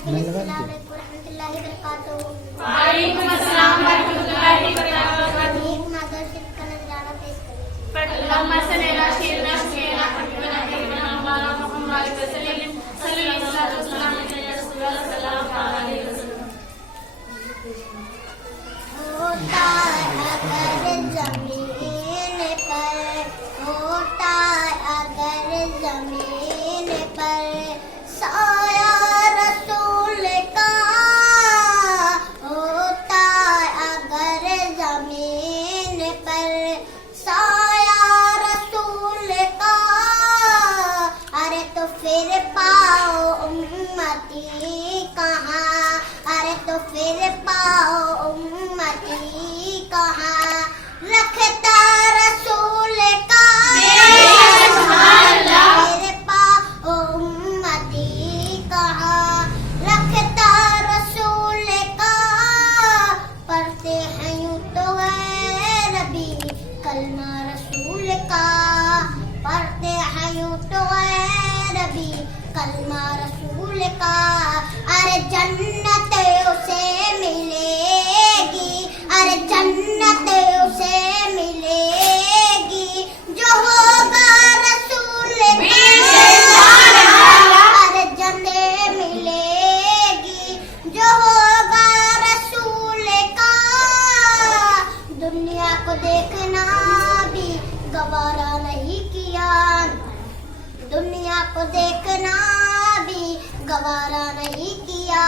अस्सलाम वालेकुम रहमतुल्लाहि व बरकातहू। वालेकुम अस्सलाम वरहमतुल्लाहि वबरकातुहू। एक मादर से का नजराना पेश करें। अल्लाहुम्मा सल्ली अला सय्यिदिना सय्यिदिना हबीबना सय्यिदना मौलाना मुहम्मद वसल्लम सल्लल्लाहु अलैहि वसल्लम या रसूलल्लाह सल्लल्लाहु अलैहि वसल्लम। होता अगर जमीन पर, होता अगर जमीन पर साया रसूल का, होता अगर जमीन पर साया रसूल का, अरे तो फिर पाओ उम्मती कहाँ, अरे तो फिर पाओ उम्मती कहाँ, रखता रसूल का फिर पाओ उम्मती कहाँ, रखता रसूल का, पढ़ते हैं यूं तो है नबी कलमा रसूल का, पढ़ते हैं यूं तो है नबी कलमा रसूल का, अरे जन्नत उसे मिलेगी, अरे जन्नत उसे मिलेगी जो होगा रसूल का, अरे जन्नत मिलेगी जो होगा रसूल का, दुनिया को देखना भी गवारा नहीं किया, दुनिया को देखना भी गवारा नहीं किया,